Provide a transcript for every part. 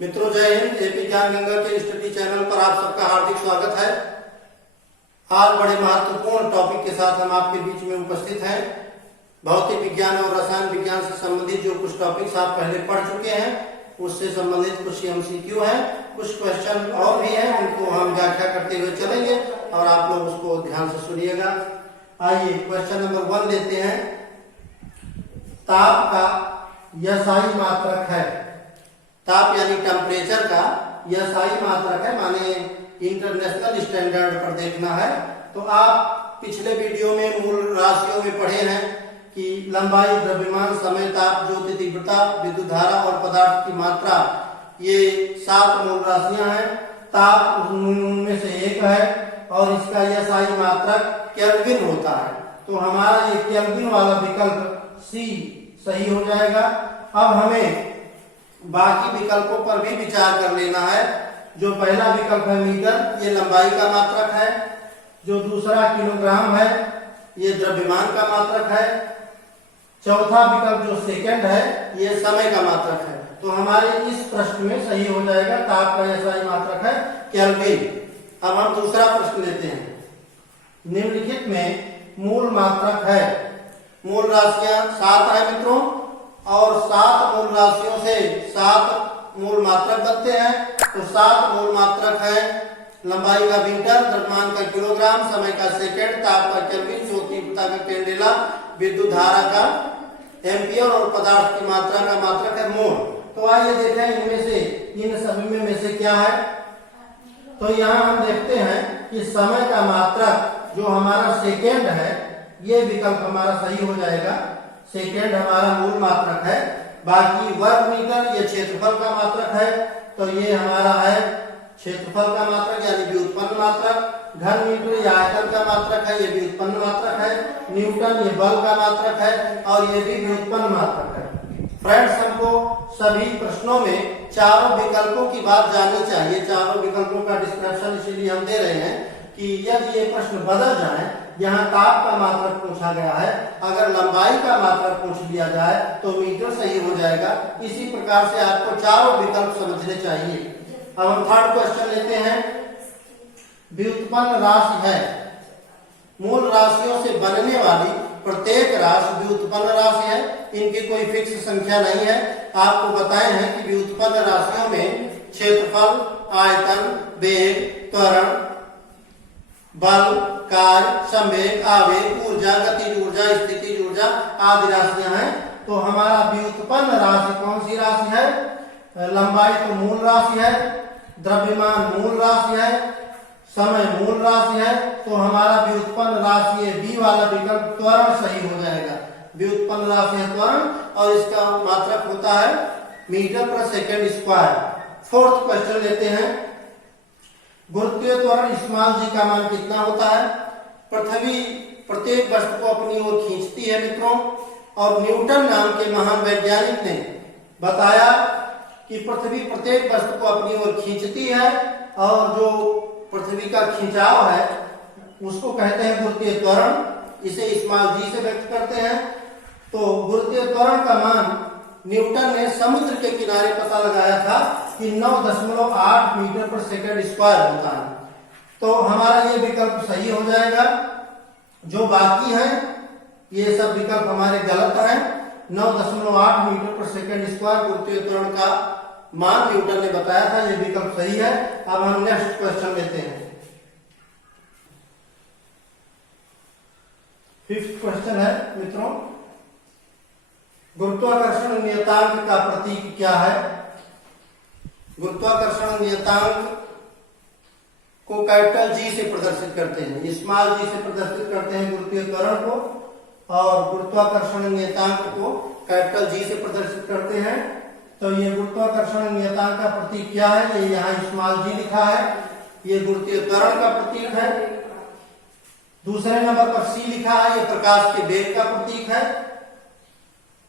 मित्रों जय हिंद। एपी ज्ञान गंगा के स्टडी चैनल पर आप सबका हार्दिक स्वागत है। आज बड़े महत्वपूर्ण टॉपिक के साथ हम आपके बीच में उपस्थित हैं। भौतिक विज्ञान और रसायन विज्ञान से संबंधित जो कुछ टॉपिक्स आप पहले पढ़ चुके हैं उससे संबंधित कुछ एमसीक्यू हैं, कुछ क्वेश्चन और भी हैं, उनको हम व्याख्या करते हुए चलेंगे और आप लोग उसको ध्यान से सुनिएगा। आइए क्वेश्चन नंबर 1 लेते हैं। ताप का यसाई मात्रक है। ताप यानी टेम्परेचर का यसाई मात्रक है, माने इंटरनेशनल स्टैंडर्ड पर देखना है। तो आप पिछले वीडियो में मूल राशियों में पढ़े हैं कि लंबाई, द्रव्यमान, समय, ताप, ज्योति तीव्रता, विद्युत धारा और पदार्थ की मात्रा, ये 7 मूल राशियां हैं। ताप उनमें से एक है और इसका यसाई मात्रक केल्विन होता है। तो हमारा ये केल्विन वाला विकल्प सी सही हो जाएगा। अब हमें बाकी विकल्पों पर भी विचार कर लेना है। जो पहला विकल्प है मीटर, ये लंबाई का मात्रक है। जो दूसरा किलोग्राम है, ये द्रव्यमान का मात्रक है। चौथा विकल्प जो सेकंड है, ये समय का मात्रक है। तो हमारे इस प्रश्न में सही हो जाएगा ताप का यसाई मात्रक है केल्विन। अब हम दूसरा प्रश्न लेते हैं। निम्नलिखित में मूल मात्रक है। मूल राशियां 7 है मित्रों, और 7 मूल राशियों से 7 मूल मात्रक बनते हैं। तो 7 मूल मात्रक है। लंबाई का मीटर, द्रव्यमान का किलोग्राम, समय का सेकंड, ताप का केल्विन, ज्योति तीव्रता का कैंडेला, विद्युत धारा का एम्पियर और पदार्थ की मात्रा का मात्रक है मोल। तो आइए देखें इनमें से, इन सभी में से क्या है। तो यहाँ हम देखते हैं कि समय का मात्रक जो हमारा सेकेंड है, ये विकल्प हमारा सही हो जाएगा। सेकेंड हमारा मूल मात्रक है। बाकी वर्ग मीटर, ये क्षेत्रफल का मात्रक है। तो ये हमारा है क्षेत्रफल का मात्रक यानी व्युत्पन्न मात्रक। घन मीटर ये आयतन का मात्रक है, ये व्युत्पन्न मात्रक है। न्यूटन ये बल का मात्रक है और ये भी व्युत्पन्न मात्रक है। फ्रेंड्स, हमको सभी प्रश्नों में चारों विकल्पों की बात जाननी चाहिए। चारों विकल्पों का डिस्क्रिप्शन इसीलिए हम दे रहे हैं कि यदि ये प्रश्न बदल जाए, यहाँ ताप का मात्रक पूछा गया है, अगर लंबाई का मात्रक पूछ लिया जाए तो मीटर सही हो जाएगा। इसी प्रकार से आपको चारों विकल्प समझने चाहिए। अब हम थर्ड क्वेश्चन लेते हैं। व्युत्पन्न राशि है। मूल राशियों से बनने वाली प्रत्येक राशि व्युत्पन्न राशि है। इनकी कोई फिक्स संख्या नहीं है। आपको बताए हैं कि व्युत्पन्न राशियों में क्षेत्रफल, आयतन, वेग, त्वरण, बल, कार्य, संवेग, आवेग, ऊर्जा, गतिज ऊर्जा, स्थितिज ऊर्जा आदि राशियां हैं। तो हमारा व्युत्पन्न राशि कौन सी राशि है? लंबाई तो मूल राशि है, द्रव्यमान मूल राशि है, समय मूल राशि है। तो हमारा व्युत्पन्न राशि है बी वाला विकल्प त्वरण सही हो जाएगा। व्युत्पन्न राशि है त्वरण और इसका मात्रक होता है मीटर पर सेकेंड स्क्वायर। फोर्थ क्वेश्चन लेते हैं। गुरुत्वीय त्वरण स्मॉल जी का मान कितना होता है? पृथ्वी प्रत्येक वस्तु को अपनी ओर खींचती है मित्रों, और न्यूटन नाम के महान वैज्ञानिक ने बताया कि पृथ्वी प्रत्येक वस्तु को अपनी ओर खींचती है, और जो पृथ्वी का खिंचाव है उसको कहते हैं गुरुत्वीय त्वरण। इसे स्मॉल जी से व्यक्त करते हैं। तो गुरुत्वीय त्वरण का मान न्यूटन ने समुद्र के किनारे पता लगाया था कि 9.8 मीटर पर सेकंड स्क्वायर होता है। तो हमारा ये विकल्प सही हो जाएगा। जो बाकी है ये सब विकल्प हमारे गलत हैं। 9.8 मीटर पर सेकंड स्क्वायर गुरुत्वीय त्वरण का मान न्यूटन ने बताया था, ये विकल्प सही है। अब हम नेक्स्ट क्वेश्चन लेते हैं। फिफ्थ क्वेश्चन है मित्रों, गुरुत्वाकर्षण नियतांक का प्रतीक क्या है? गुरुत्वाकर्षण नियतांक को कैपिटल जी से प्रदर्शित करते हैं, स्मॉल जी से प्रदर्शित करते हैं गुरुत्वीय त्वरण को, और गुरुत्वाकर्षण नियतांक को कैपिटल जी से प्रदर्शित करते हैं। तो ये गुरुत्वाकर्षण नियतांक का प्रतीक क्या है? ये यहाँ स्मॉल जी लिखा है, ये गुरुत्वीय त्वरण का प्रतीक है। दूसरे नंबर पर सी लिखा है, ये प्रकाश के वेग का प्रतीक है।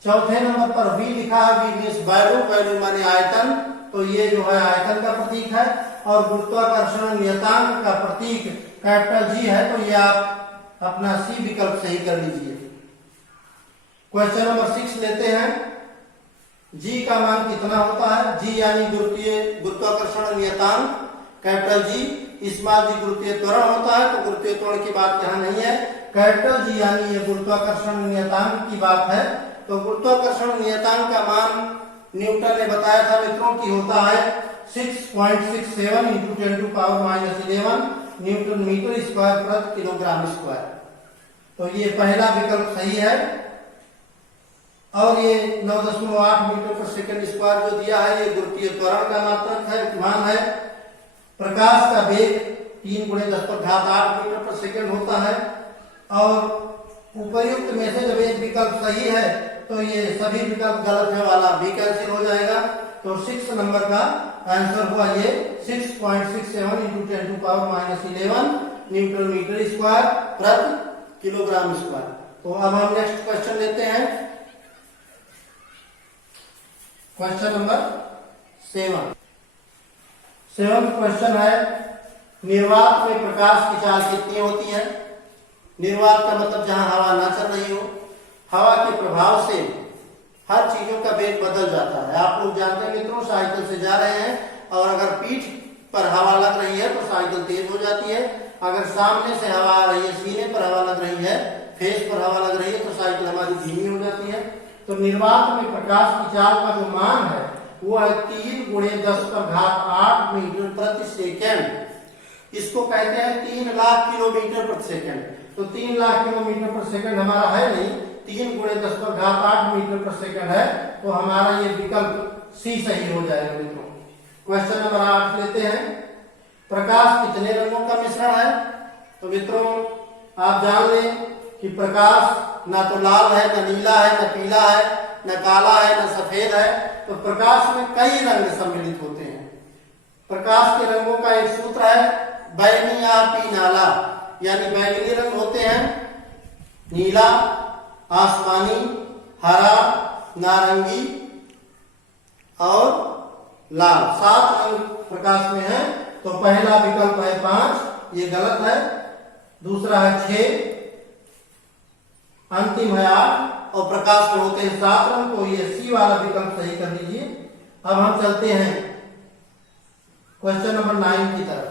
चौथे नंबर पर वी लिखा है, वी मीन्स वैल्यू, वैल्यू माने आयतन, तो ये जो है आयतन का प्रतीक है। और गुरुत्वाकर्षण नियतांक का प्रतीक कैपिटल जी है। तो ये आप अपना सी विकल्प सही कर लीजिए। क्वेश्चन नंबर 6 लेते हैं। जी का मान कितना होता है, जी यानी गुरुत्वाकर्षण नियतांक कैपिटल जी, स्मॉल जी गुरुत्वीय त्वरण होता है, तो गुरुत्वीय त्वरण की बात यहाँ नहीं है। कैपिटल जी यानी ये गुरुत्वाकर्षण नियतांक की बात है। तो गुरुत्वाकर्षण नियतांक का मान न्यूटन ने बताया था मित्रों की होता है 6.67 इंटू 10⁻⁻11 न्यूटन मीटर स्क्वायर प्रति किलोग्राम स्क्वायर। तो ये पहला विकल्प सही है। और ये 9.8 मीटर पर सेकंड स्क्वायर जो दिया है ये गुरुत्वीय त्वरण का मात्रक है, मान है। प्रकाश का वेग 3 × 10⁸ मीटर पर सेकंड होता है। और उपर्युक्त में से जब एक विकल्प सही है तो ये सभी विकल्प गलत है वाला भी कैंसिल हो जाएगा। तो 6 नंबर का आंसर हुआ ये 6.67 इंटू 10⁻⁻11 न्यूटन मीटर स्क्वायर प्रति किलोग्राम स्क्वायर। तो अब हम नेक्स्ट क्वेश्चन लेते हैं, क्वेश्चन नंबर 7। 7th क्वेश्चन है, निर्वात में प्रकाश की चाल कितनी होती है। निर्वात का मतलब जहां हवा ना चल रही हो। हवा के प्रभाव से हर चीजों का वेग बदल जाता है। आप लोग जानते हैं मित्रों, साइकिल से जा रहे हैं और अगर पीठ पर हवा लग रही है तो साइकिल तेज हो जाती है। अगर सामने से हवा आ रही है, सीने पर हवा लग रही है, फेस पर हवा लग रही है तो साइकिल हमारी धीमी हो जाती है। तो निर्वात में प्रकाश की चाल का जो मान है वो है 3 × 10⁸ मीटर प्रति सेकेंड। इसको कहते हैं 3 लाख किलोमीटर प्रति सेकेंड। तो 3 लाख किलोमीटर पर सेकंड हमारा है नहीं, 3 × 10⁸ मीटर पर सेकंड है। तो हमारा ये विकल्प सी सही हो जाएगा मित्रों। क्वेश्चन नंबर 8 लेते हैं, प्रकाश कितने रंगों का मिश्रण है। तो मित्रों आप जान लें कि प्रकाश ना तो लाल है, ना नीला है, ना पीला है, ना काला है, ना सफेद है। तो प्रकाश में कई रंग सम्मिलित होते हैं। प्रकाश के रंगों का एक सूत्र है बैगनी या पीनाला, यानी बैगनी रंग होते हैं नीला, आसमानी, हरा, नारंगी और लाल। 7 रंग प्रकाश में है। तो पहला विकल्प है 5, ये गलत है। दूसरा है 6, अंतिम है 8 और प्रकाश में होते हैं 7 रंग। तो ये सी वाला विकल्प सही कर लीजिए। अब हम चलते हैं क्वेश्चन नंबर 9 की तरफ।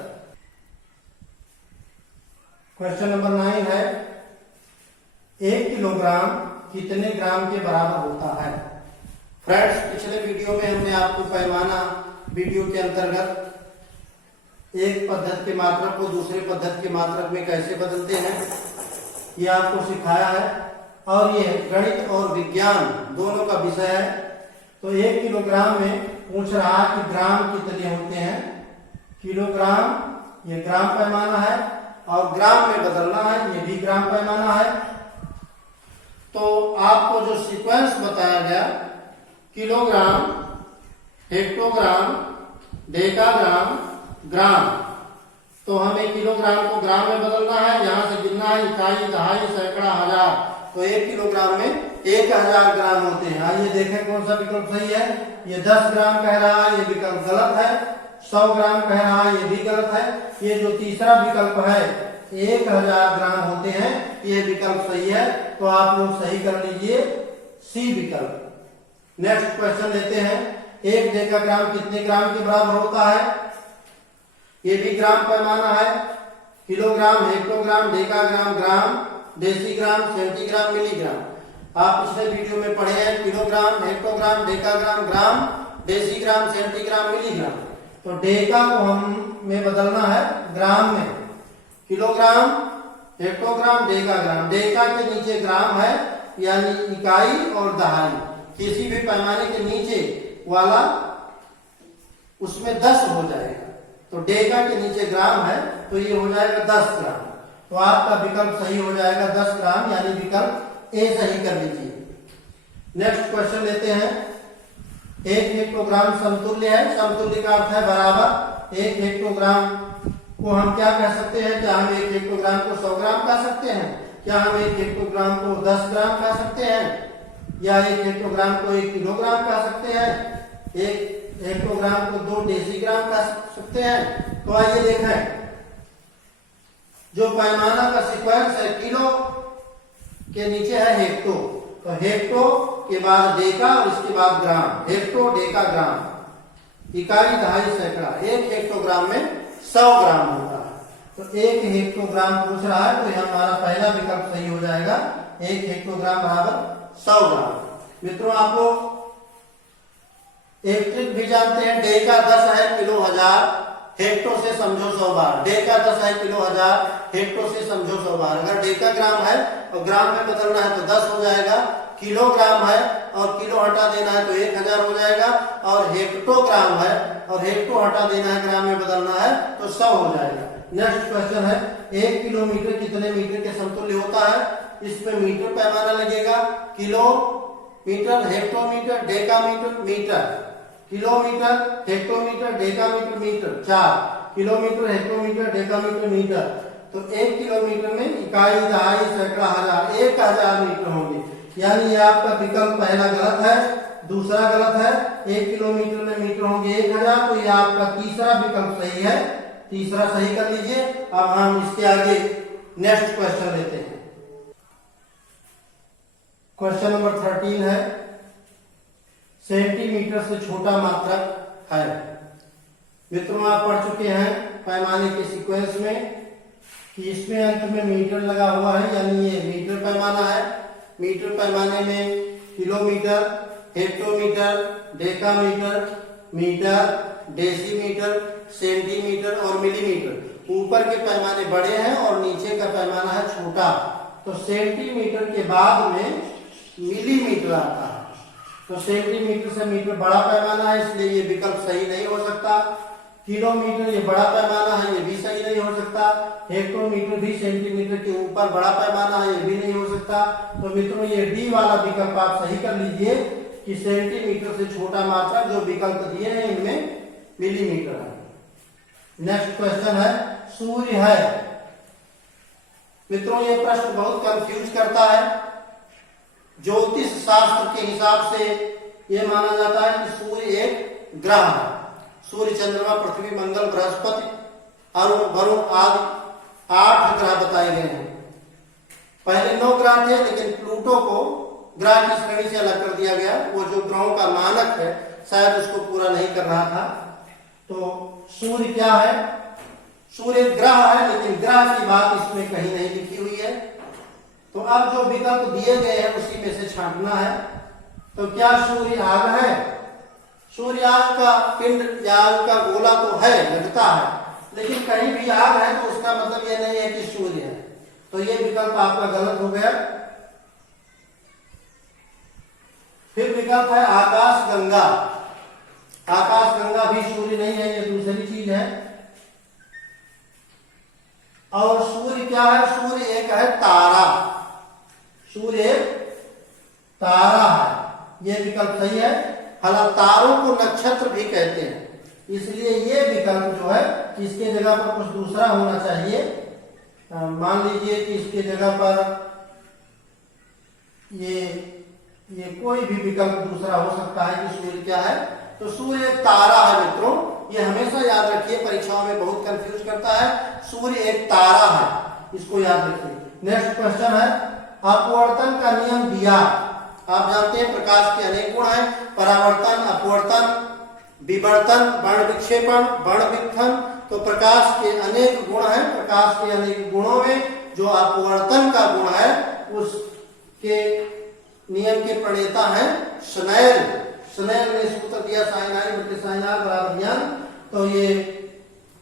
क्वेश्चन नंबर 9 है, 1 किलोग्राम कितने ग्राम के बराबर होता है। फ्रेंड्स पिछले वीडियो में हमने आपको पैमाना वीडियो के अंतर्गत एक पद्धति के मात्रक को दूसरे पद्धति के मात्रक में कैसे बदलते हैं ये आपको सिखाया है। और ये गणित और विज्ञान दोनों का विषय है। तो 1 किलोग्राम में पूछ रहा है कि ग्राम कितने होते हैं। किलोग्राम ये ग्राम पैमाना है और ग्राम में बदलना है, ये भी ग्राम पैमाना है। तो आपको जो सीक्वेंस बताया गया किलोग्राम, हेक्टोग्राम, डेकाग्राम, ग्राम, तो हमें किलोग्राम को ग्राम में बदलना है। यहां से गिनना है इकाई, दहाई, सैकड़ा, हजार। तो 1 किलोग्राम में 1000 ग्राम होते हैं। आइए देखें कौन सा विकल्प सही है। ये 10 ग्राम कह रहा है, ये विकल्प गलत है। 100 ग्राम कह रहा है, ये भी गलत है। ये जो तीसरा विकल्प है 1000 ग्राम होते हैं, ये विकल्प सही है। तो आप लोग सही कर लीजिए सी विकल्प। नेक्स्ट क्वेश्चन लेते हैं, 1 डेकाग्राम कितने ग्राम के बराबर होता है। ये भी ग्राम पैमाना है। किलोग्राम, हेक्टोग्राम, डेकाग्राम, ग्राम, डेसीग्राम, सेंटीग्राम, मिलीग्राम। आप पिछले वीडियो में पढ़े हैं किलोग्राम, हेक्टोग्राम, डेकाग्राम, ग्राम, डेसीग्राम, सेंटीग्राम, मिलीग्राम। तो डेका को हमें बदलना है ग्राम में। Kilogram, hectogram, decagram. डेका के नीचे ग्राम है यानी इकाई और दहाई। किसी भी पैमाने के नीचे वाला उसमें 10 हो जाएगा। तो डेका के नीचे ग्राम है तो ये हो जाएगा 10 ग्राम। तो आपका विकल्प सही हो जाएगा 10 ग्राम, यानी विकल्प ए सही कर लीजिए। नेक्स्ट क्वेश्चन लेते हैं, 1 हेक्टोग्राम समतुल्य है। समतुल्य का अर्थ है बराबर। 1 हेक्टोग्राम को हम क्या कह सकते हैं। क्या हम 1 हेक्टोग्राम को 100 ग्राम कह सकते हैं, क्या हम 1 हेक्टोग्राम को 10 ग्राम कह सकते हैं, या 1 हेक्टोग्राम को 1 किलोग्राम कह सकते हैं, 1 हेक्टोग्राम को 2 डेसीग्राम कह सकते हैं। तो आइए देखें, जो पैमाना का सीक्वेंस है किलो के नीचे है हेक्टो, तो हेक्टो के बाद डेका और इसके बाद ग्राम, हेक्टो डेका ग्राम। इकाई दहाई सैकड़ा, एक हेक्टोग्राम में 100 ग्राम होता है। तो एक हेक्टोग्राम पूछ रहा है तो हमारा पहला विकल्प सही हो जाएगा, एक हेक्टोग्राम बराबर 100 ग्राम। मित्रों आप लोग एक ट्रिक भी जानते हैं, डेका 10 है किलो हजार, हेक्टो से समझो 100 बार। डेका 10 है किलो हजार, हेक्टो से समझो 100 बार। अगर डेका ग्राम है और ग्राम में बदलना है तो 10 हो जाएगा, किलोग्राम है और किलो हटा देना है तो 1000 हो जाएगा, और हेक्टोग्राम है और हेक्टो हटा देना है ग्राम में बदलना है तो 100 हो जाएगा। नेक्स्ट क्वेश्चन है, 1 किलोमीटर कितने मीटर के समतुल्य होता है? इसमें मीटर पैमाना लगेगा, kilometre, hectometre, decametre, metre. Kilometre, hectometre, decametre, metre, 4 kilometre, hectometre, decametre, metre. तो 1 किलोमीटर में इकाई दहाई सैकड़ा हजार, 1000 मीटर होंगे। यानी ये आपका विकल्प पहला गलत है, दूसरा गलत है। 1 किलोमीटर में मीटर होंगे 1000, तो ये आपका तीसरा विकल्प सही है, तीसरा सही कर लीजिए। अब हम इसके आगे नेक्स्ट क्वेश्चन लेते हैं। क्वेश्चन नंबर 13 है, सेंटीमीटर से छोटा मात्रक है। मित्रों आप पढ़ चुके हैं पैमाने के सीक्वेंस में कि इसमें अंत में मीटर लगा हुआ है, यानी ये मीटर पैमाना है। मीटर पैमाने में kilometre, hectometre, decametre, metre, decimetre, centimetre और मिलीमीटर। ऊपर के पैमाने बड़े हैं और नीचे का पैमाना है छोटा। तो सेंटीमीटर के बाद में मिलीमीटर आता है। तो सेंटीमीटर से मीटर बड़ा पैमाना है, इसलिए ये विकल्प सही नहीं हो सकता। किलोमीटर ये बड़ा पैमाना है, ये भी सही नहीं हो सकता। हेक्टोमीटर भी सेंटीमीटर के ऊपर बड़ा पैमाना है, ये भी नहीं हो सकता। तो मित्रों ये डी वाला विकल्प आप सही कर लीजिए कि सेंटीमीटर से छोटा मात्रक जो विकल्प दिए हैं इनमें मिलीमीटर है। नेक्स्ट क्वेश्चन है, सूर्य है। मित्रों ये प्रश्न बहुत कंफ्यूज करता है। ज्योतिष शास्त्र के हिसाब से ये माना जाता है कि सूर्य एक ग्रह है। सूर्य, चंद्रमा, पृथ्वी, मंगल, बृहस्पति, अरुण, वरुण आदि 8 ग्रह बताए गए हैं। पहले 9 ग्रह थे, लेकिन प्लूटो को ग्रह की श्रेणी से अलग कर दिया गया। वो जो ग्रहों का मानक है शायद उसको पूरा नहीं कर रहा था। तो सूर्य क्या है? सूर्य ग्रह है, लेकिन ग्रह की बात इसमें कहीं नहीं लिखी हुई है। तो अब जो विकल्प दिए गए हैं उसी में से छांटना है। तो क्या सूर्य आग है? सूर्य आग का पिंड या आग का गोला तो है, लगता है, लेकिन कहीं भी आग है तो उसका मतलब यह नहीं है कि सूर्य है। तो ये विकल्प आपका गलत हो गया। फिर विकल्प है आकाश गंगा। आकाश गंगा भी सूर्य नहीं है, ये दूसरी चीज है। और सूर्य क्या है? सूर्य एक है तारा। सूर्य एक तारा है, ये विकल्प सही है। हालांकि तारों को नक्षत्र भी कहते हैं, इसलिए ये विकल्प जो है इसके जगह पर कुछ दूसरा होना चाहिए। मान लीजिए कि इसके जगह पर ये कोई भी विकल्प दूसरा हो सकता है कि सूर्य क्या है। तो सूर्य एक तारा है मित्रों, ये हमेशा याद रखिए, परीक्षाओं में बहुत कंफ्यूज करता है। सूर्य एक तारा है, इसको याद रखिए। नेक्स्ट क्वेश्चन है, अपवर्तन का नियम दिया। आप जानते हैं प्रकाश के अनेक गुण हैं, परावर्तन, अपवर्तन, विवर्तन, वर्ण विक्षेपण, वर्ण विघटन। तो प्रकाश के अनेक गुण हैं। प्रकाश के अनेक गुणों में जो अपवर्तन का गुण है उसके नियम के प्रणेता हैं स्नेल। स्नेल ने सूत्र दिया sin i बटे sin r बराबर ज्ञान। तो ये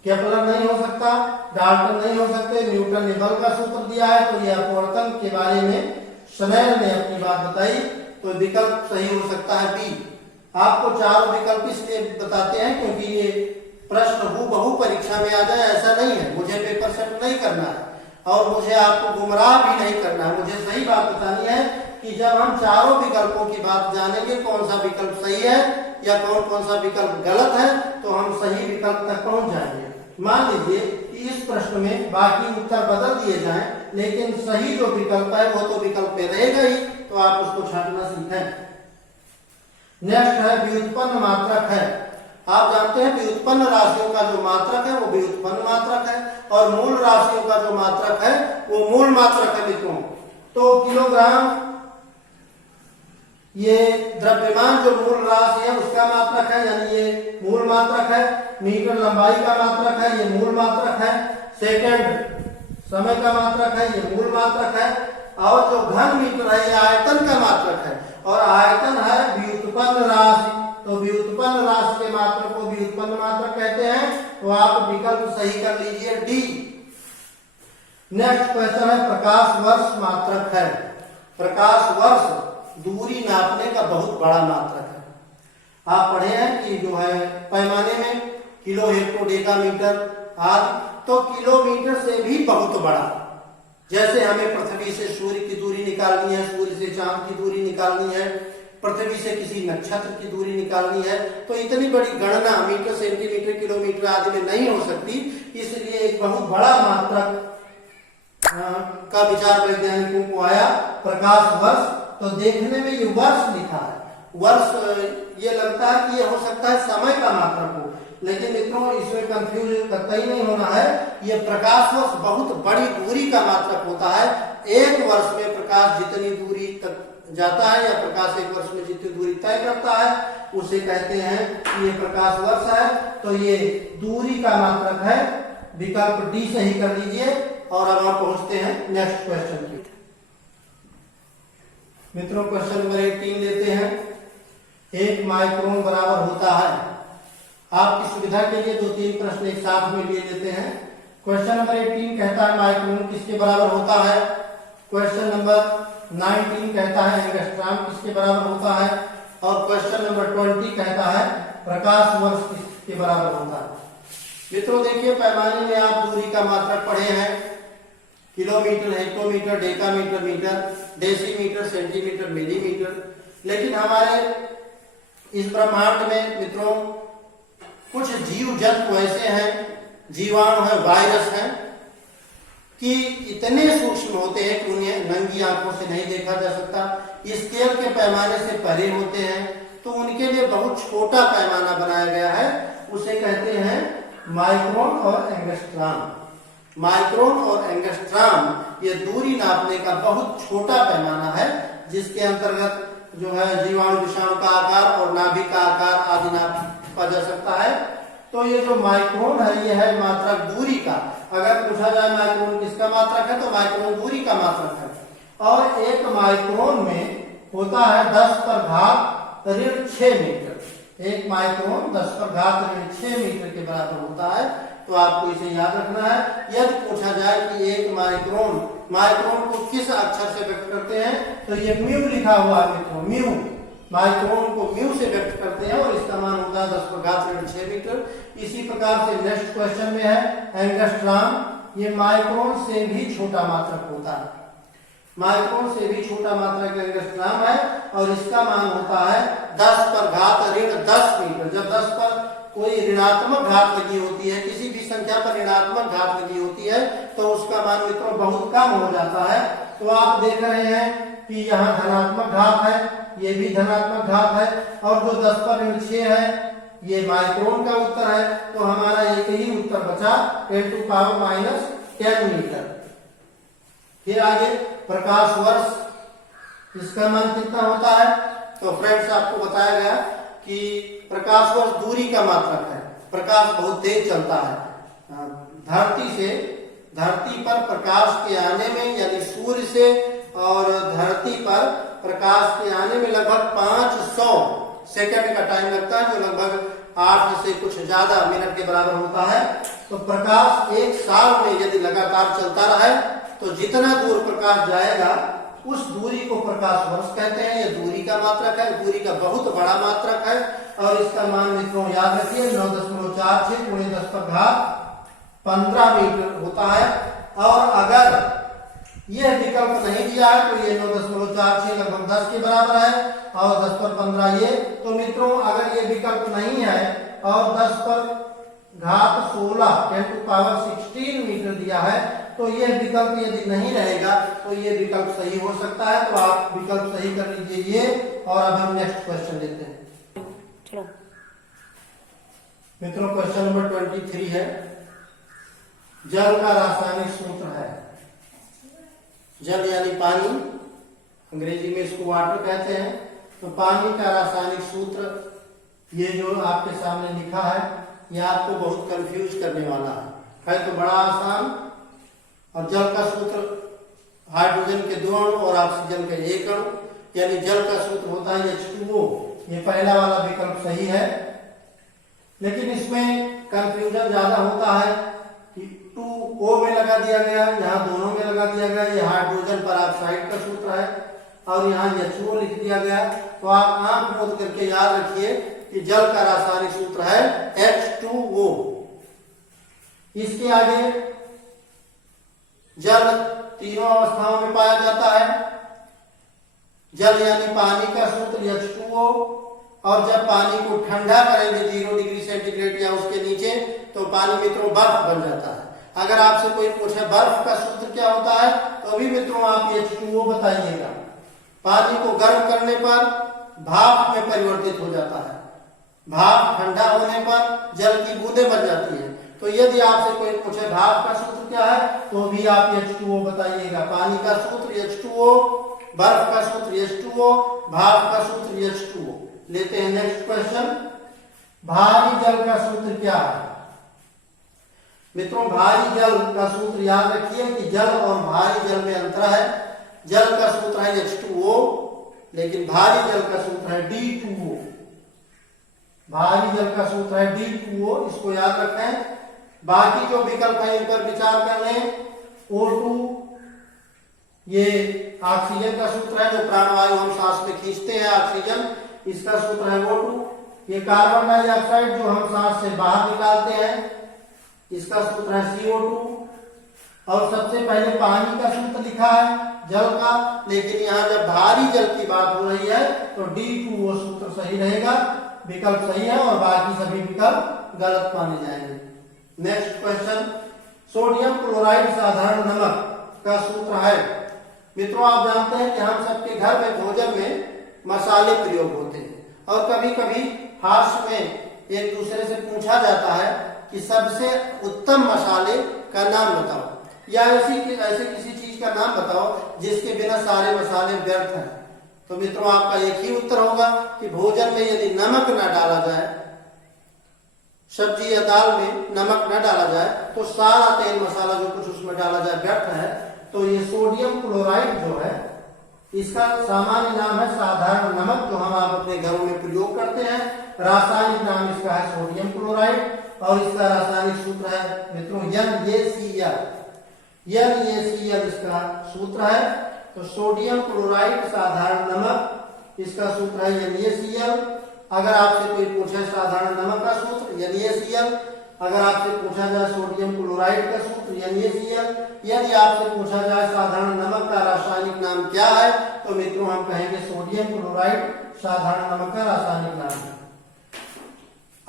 केपलर नहीं हो सकता, डाल्टन नहीं हो सकते, न्यूटन ने बल का सूत्र दिया है। तो ये अपवर्तन के बारे में स्नेल ने अपनी बात बताई। तो विकल्प सही हो सकता है बी। आपको चारों विकल्प इसलिए बताते हैं क्योंकि ये प्रश्न हूबहू परीक्षा में आ जाए ऐसा नहीं है। मुझे पेपर सेट नहीं करना है और मुझे आपको गुमराह भी नहीं करना है। मुझे सही बात बतानी है कि जब हम चारों विकल्पों की बात जानेंगे, कौन सा विकल्प सही है या कौन कौन सा विकल्प गलत है, तो हम सही विकल्प तक पहुंच जाएंगे। मान लीजिए कि इस प्रश्न में बाकी उत्तर बदल दिए जाएं, लेकिन सही जो विकल्प है वो तो विकल्प में रहेगा ही, तो आप उसको छांटना सीखें। नेक्स्ट है व्युत्पन्न मात्रक है। आप जानते हैं व्युत्पन्न राशियों का जो मात्रक है वो व्युत्पन्न मात्रक है और मूल राशियों का जो मात्रक है वो मूल मात्रक है मित्रों। तो किलोग्राम ये द्रव्यमान जो मूल राशि है उसका मात्रक है, यानी ये मूल मात्रक है। मीटर लंबाई का मात्रक है, ये मूल मात्रक है। सेकंड समय का मात्रक है, ये मूल मात्रक है। और जो घन मीटर है ये आयतन का मात्रक है, और आयतन है व्युत्पन्न राशि। तो व्युत्पन्न राशि के मात्रक को व्युत्पन्न मात्रक कहते हैं। तो आप विकल्प सही कर लीजिए डी। नेक्स्ट क्वेश्चन है प्रकाश वर्ष मात्रक है। प्रकाश वर्ष दूरी नापने का बहुत बड़ा मात्रक है। आप पढ़े हैं कि जो है पैमाने में किलो, हेक्टो, डेकामीटर आदि, तो किलोमीटर से भी बहुत बड़ा। जैसे हमें पृथ्वी से सूर्य की दूरी निकालनी है, सूर्य से चांद की दूरी निकालनी है, पृथ्वी से किसी नक्षत्र की दूरी निकालनी है, तो इतनी बड़ी गणना मीटर, सेंटीमीटर, किलोमीटर आदि में नहीं हो सकती। इसलिए एक बहुत बड़ा मात्रक का विचार वैज्ञानिकों को आया, प्रकाश वर्ष। तो देखने में ये वर्ष लिखा है, वर्ष ये लगता है कि ये हो सकता है समय का मात्रक हो, लेकिन मित्रों इसमें कंफ्यूज कतई नहीं होना है। ये प्रकाश वर्ष बहुत बड़ी दूरी का मात्रक होता है। एक वर्ष में प्रकाश जितनी दूरी तक जाता है, या प्रकाश एक वर्ष में जितनी दूरी तय करता है, उसे कहते हैं कि ये प्रकाश वर्ष है। तो ये दूरी का मात्रक है। विकल्प डी सही कर लीजिए। और अब आप पहुंचते हैं नेक्स्ट क्वेश्चन की। मित्रों क्वेश्चन नंबर 18 लेते हैं। 1 माइक्रोन बराबर होता है। आपकी सुविधा के लिए 2-3 प्रश्न एक साथ में ले लेते हैं। क्वेश्चन नंबर 18 कहता है माइक्रोन किसके बराबर होता है। क्वेश्चन नंबर 19 कहता है एंगस्ट्रॉम किसके बराबर होता है। और क्वेश्चन नंबर 20 कहता है प्रकाश वर्ष किसके बराबर होता है। मित्रों देखिए, पैमाने में आप दूरी का मात्रक पढ़े हैं, kilometre, hectometre, decametre, metre, decimetre, centimetre, millimetre. लेकिन हमारे इस ब्रह्मांड में मित्रों कुछ जीव जंतु ऐसे हैं, जीवाणु है, वायरस हैं, कि इतने सूक्ष्म होते हैं कि उन्हें नंगी आंखों से नहीं देखा जा सकता, स्केल के पैमाने से परे होते हैं। तो उनके लिए बहुत छोटा पैमाना बनाया गया है, उसे कहते हैं माइक्रोन और एंगस्ट्रॉम। माइक्रोन और एंगस्ट्रॉम ये दूरी नापने का बहुत छोटा पैमाना है, जिसके अंतर्गत जो है जीवाणु, विषाणु का आकार और नाभिक का आकार आदि नापा जा सकता है। तो ये जो माइक्रोन है ये है मात्रक दूरी का। अगर पूछा जाए माइक्रोन किसका मात्रक है, तो माइक्रोन दूरी का मात्रक है। और एक माइक्रोन में होता है 10⁻6 मीटर। एक माइक्रोन 10⁻6 मीटर के बराबर होता है। तो आपको इसे याद रखना है। यदि पूछा जाए कि एक माइक्रोन को किस अक्षर से व्यक्त करते हैं, तो ये म्यू लिखा हुआ है मित्रों, म्यू। माइक्रोन को म्यू से व्यक्त करते हैं और इसका मान होता है 10⁻6 मीटर। इसी प्रकार से नेक्स्ट क्वेश्चन में है एंगस्ट्रॉम। ये माइक्रोन से भी छोटा मात्रक होता है, माइक्रोन से भी छोटा मात्रक एंगस्ट्रॉम है, और इसका मान होता है 10⁻10 मीटर। जब 10 पर कोई ऋणात्मक घात लगी होती है, किसी भी संख्या पर ऋणात्मक घात लगी होती है, तो उसका मान मित्रों बहुत कम हो जाता है। तो आप देख रहे हैं कि यहाँ धनात्मक घात है, ये भी धनात्मक घात है, और जो 10⁻6 है ये माइक्रोन का उत्तर है। तो हमारा एक ही उत्तर बचा 10⁻10 मीटर। फिर आगे प्रकाश वर्ष, इसका मान कितना होता है। तो फ्रेंड्स आपको बताया गया कि प्रकाश वर्ष दूरी का मात्रक है। प्रकाश बहुत तेज चलता है। धरती पर प्रकाश के आने में, यानी सूर्य से और धरती पर प्रकाश के आने में लगभग 500 सेकंड का टाइम लगता है, जो लगभग 8 से कुछ ज्यादा मिनट के बराबर होता है। तो प्रकाश एक साल में यदि लगातार चलता रहे, तो जितना दूर प्रकाश जाएगा उस दूरी को प्रकाश वर्ष कहते हैं। यह दूरी का मात्रक है, दूरी का बहुत बड़ा मात्रक है। और इसका मान मित्रों याद रखिए 9.46 × 10⁻15 मीटर होता है। और अगर यह विकल्प नहीं दिया है तो ये 9.46 लगभग 10 के बराबर है, और 10⁻15 ये। तो मित्रों अगर ये विकल्प नहीं है और 10⁻16 10⁻16 मीटर दिया है, तो यह विकल्प यदि नहीं रहेगा तो ये विकल्प सही हो सकता है। तो आप विकल्प सही कर लीजिए ये। और अब हम नेक्स्ट क्वेश्चन लेते हैं। मित्रों क्वेश्चन नंबर 23 है। जल का रासायनिक सूत्र है। जल यानी पानी, अंग्रेजी में इसको वाटर कहते हैं। तो पानी का रासायनिक सूत्र ये जो आपके सामने लिखा है ये आपको बहुत कंफ्यूज करने वाला है तो बड़ा आसान। और जल का सूत्र हाइड्रोजन के 2 अणु और ऑक्सीजन के 1 अणु, यानी जल का सूत्र होता है H2O। ये पहला वाला विकल्प सही है, लेकिन इसमें कंफ्यूजन ज्यादा होता है कि 2O में लगा दिया गया, यहाँ दोनों में लगा दिया गया, ये हाइड्रोजन परऑक्साइड का सूत्र है और यहाँ H2O लिख दिया गया। तो आप आंख मूंद करके याद रखिए कि जल का रासायनिक सूत्र है H2O। इसके आगे जल तीनों अवस्थाओं में पाया जाता है। जल यानी पानी का सूत्र H2O, और जब पानी को ठंडा करेंगे 0 डिग्री सेंटीग्रेड या उसके नीचे तो पानी मित्रों बर्फ बन जाता है। अगर आपसे कोई पूछे बर्फ का सूत्र क्या होता है तो अभी मित्रों आप H2O बताइएगा। पानी को गर्म करने पर भाप में परिवर्तित हो जाता है, भाप ठंडा होने पर जल की बूंदें बन जाती है। तो यदि आपसे कोई पूछे भाप का सूत्र क्या है तो भी आप H2O बताइएगा। पानी का सूत्र H2O, बर्फ का सूत्र H2O, भाप का सूत्र H2O। लेते हैं नेक्स्ट क्वेश्चन। भारी जल का सूत्र क्या है? मित्रों भारी जल का सूत्र याद रखिए कि जल और भारी जल में अंतर है। जल का सूत्र है H2O, लेकिन भारी जल का सूत्र है D2O। भारी जल का सूत्र है D2O, इसको याद रखें। बाकी जो विकल्प है इन पर विचार कर लें। O2 ये ऑक्सीजन का सूत्र है, जो प्राणवायु हम सांस में खींचते हैं ऑक्सीजन, इसका सूत्र है O2। ये कार्बन डाइऑक्साइड जो हम सांस से बाहर निकालते हैं, इसका सूत्र है CO2। और सबसे पहले पानी का सूत्र लिखा है जल का, लेकिन यहाँ जब भारी जल की बात हो रही है तो D2O सूत्र सही रहेगा, विकल्प सही है और बाकी सभी विकल्प गलत माने जाएंगे। Next question. सोडियम क्लोराइड साधारण नमक का सूत्र है। मित्रों आप जानते हैं कि हम सबके घर में भोजन में मसाले प्रयोग होते हैं और कभी कभी हास्य में एक दूसरे से पूछा जाता है कि सबसे उत्तम मसाले का नाम बताओ, या ऐसे किसी चीज का नाम बताओ जिसके बिना सारे मसाले व्यर्थ हैं। तो मित्रों आपका एक ही उत्तर होगा कि भोजन में यदि नमक न डाला जाए, सब्जी या दाल में नमक न डाला जाए तो सारा तेल मसाला जो कुछ उसमें डाला जाए व्यर्थ है। तो ये सोडियम क्लोराइड जो है इसका सामान्य नाम है साधारण नमक, जो हम आप अपने घरों में प्रयोग करते हैं। रासायनिक नाम इसका है सोडियम क्लोराइड और इसका रासायनिक सूत्र है मित्रों NaCl। NaCl इसका सूत्र है। तो सोडियम क्लोराइड साधारण नमक, इसका सूत्र है NaCl। अगर आपसे कोई पूछे साधारण नमक का सूत्र NaCl, अगर आपसे पूछा जाए सोडियम क्लोराइड का सूत्र NaCl, यदि आपसे पूछा जाए साधारण नमक का रासायनिक नाम क्या है तो मित्रों हम कहेंगे सोडियम क्लोराइड साधारण नमक का रासायनिक नाम है।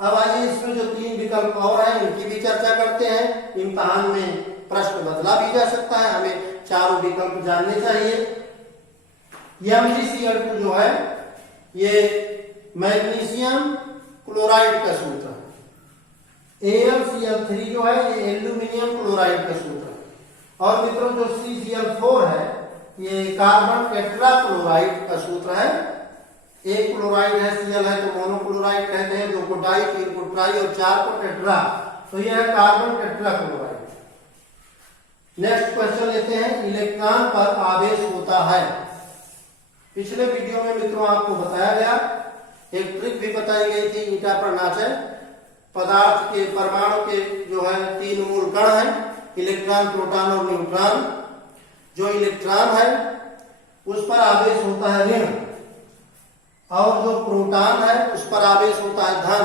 अब आइए इसमें जो 3 विकल्प और हैं इनकी भी चर्चा करते हैं। इम्तिहान में प्रश्न बदला भी जा सकता है, हमें चारों विकल्प जानने चाहिए। MgCl2 जो है ये मैग्नीशियम क्लोराइड का सूत्र है। AlCl3 जो है ये एल्यूमिनियम क्लोराइड का सूत्र है। और मित्रों जो CCl4 है ये कार्बन टेट्रा क्लोराइड का सूत्र है। एक क्लोराइड है Cl है तो मोनोक्लोराइड कहते हैं, 2 को डाई, 3 को ट्राई और 4 को टेट्रा, तो यह है carbon tetra chloride. Next question लेते हैं। इलेक्ट्रॉन पर आवेश होता है। पिछले वीडियो में मित्रों आपको बताया गया, एक ट्रिक भी बताई गई थी, ईटा पर नाचे। पदार्थ के परमाणु के जो है 3 मूल कण हैं, इलेक्ट्रॉन, प्रोटॉन और न्यूट्रॉन। जो इलेक्ट्रॉन है उस पर आवेश होता है ऋण, और जो प्रोटॉन है उस पर आवेश होता है धन,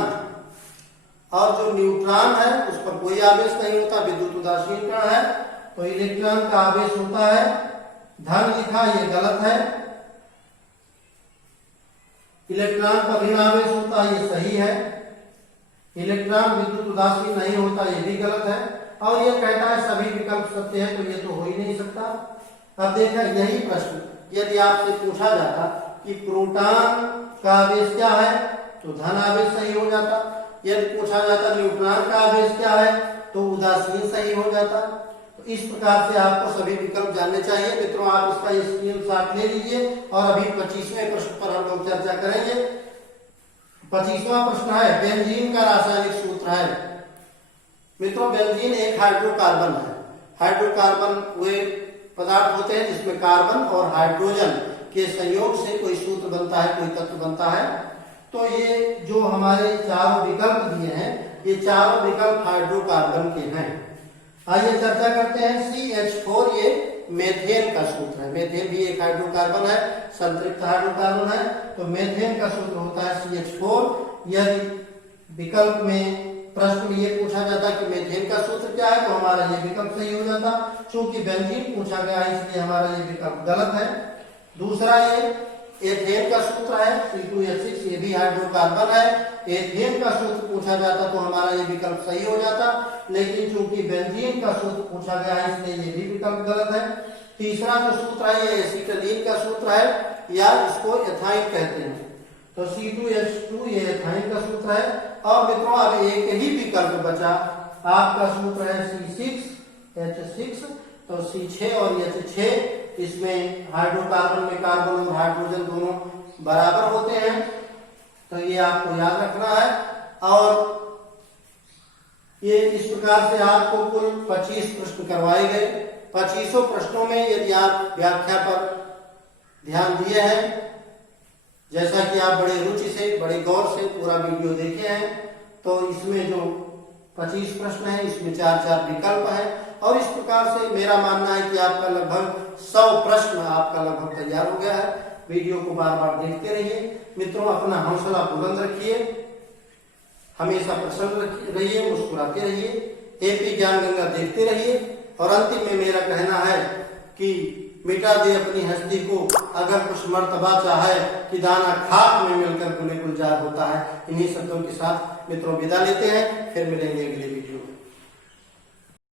और जो न्यूट्रॉन है उस पर कोई आवेश नहीं होता, विद्युत उदासीन कण है। तो इलेक्ट्रॉन का आवेश होता है धन, लिखा ये गलत है। इलेक्ट्रॉन पर ऋण आवेश होता है ये सही है। इलेक्ट्रॉन विद्युत उदासीन नहीं होता ये भी गलत है। और ये कहता है सभी विकल्प सत्य है, तो ये तो हो ही नहीं सकता। अब देखा यही प्रश्न यदि आपसे पूछा जाता कि प्रोटॉन का आवेश क्या है तो धन आवेश सही हो जाता। यदि पूछा जाता न्यूट्रॉन का आवेश क्या है तो उदासीन सही हो जाता। तो तो इस प्रकार से आपको सभी विकल्प जानने चाहिए। मित्रों आप इसका स्क्रीनशॉट ले लीजिए और अभी 25वें प्रश्न पर हम लोग चर्चा करेंगे। 25वां प्रश्न है बेंजीन का रासायनिक सूत्र है। मित्रों बेंजीन एक हाइड्रोकार्बन है। हाइड्रोकार्बन वे पदार्थ होते हैं जिसमें कार्बन और हाइड्रोजन के संयोग से कोई सूत्र बनता है, कोई तत्व बनता है। तो ये जो हमारे चारों विकल्प दिए हैं, ये चारों विकल्प हाइड्रोकार्बन के हैं। आइए चर्चा करते हैं। CH4 ये मेथेन का सूत्र है। मेथेन भी एक हाइड्रोकार्बन है, संतृप्त हाइड्रोकार्बन है। तो मेथेन का सूत्र होता है CH4। यदि विकल्प में प्रश्न में ये पूछा जाता कि मेथेन का सूत्र क्या है तो हमारा ये विकल्प सही हो जाता। चूंकि बेंजीन पूछा गया है इसलिए हमारा ये विकल्प गलत है। दूसरा ये एथेन का सूत्र है C2H6, ये भी हाइड्रोकार्बन है। एथेन का सूत्र पूछा जाता तो हमारा ये विकल्प सही हो जाता, लेकिन चूंकि बेंजीन का सूत्र पूछा गया है इसलिए ये भी विकल्प गलत है। तीसरा जो सूत्र है ये एसिटिलीन का सूत्र है या इसको एथाइन कहते हैं। तो C2H2 ये एथाइन का सूत्र है। और मित्रों अब एक ही विकल्प बचा, आपका सूत्र है C6H6। तो C6 और H6 इसमें हाइड्रोकार्बन में कार्बन और हाइड्रोजन दोनों बराबर होते हैं। तो ये आपको याद रखना है। और ये इस प्रकार से आपको कुल 25 प्रश्न करवाए गए। 25 प्रश्नों में यदि आप व्याख्या पर ध्यान दिए हैं, जैसा कि आप बड़े रुचि से बड़े गौर से पूरा वीडियो देखे हैं, तो इसमें जो 25 प्रश्न है इसमें 4-4 विकल्प है। और इस प्रकार से मेरा मानना है कि आपका लगभग 100 प्रश्न आपका लगभग तैयार हो गया है। वीडियो को बार बार देखते रहिए। मित्रों अपना हौसला बुलंद रखिए, हमेशा प्रसन्न रहिए, मुस्कुराते रहिए, AP ज्ञान गंगा देखते रहिए। और अंतिम में मेरा कहना है कि मिटा दे अपनी हस्ती को अगर कुछ मर्तबा चाहे कि दाना खाक में मिलकर गुले गुलजार होता है। इन्हीं शब्दों के साथ मित्रों विदा लेते हैं, फिर मिलेंगे अगले वीडियो में।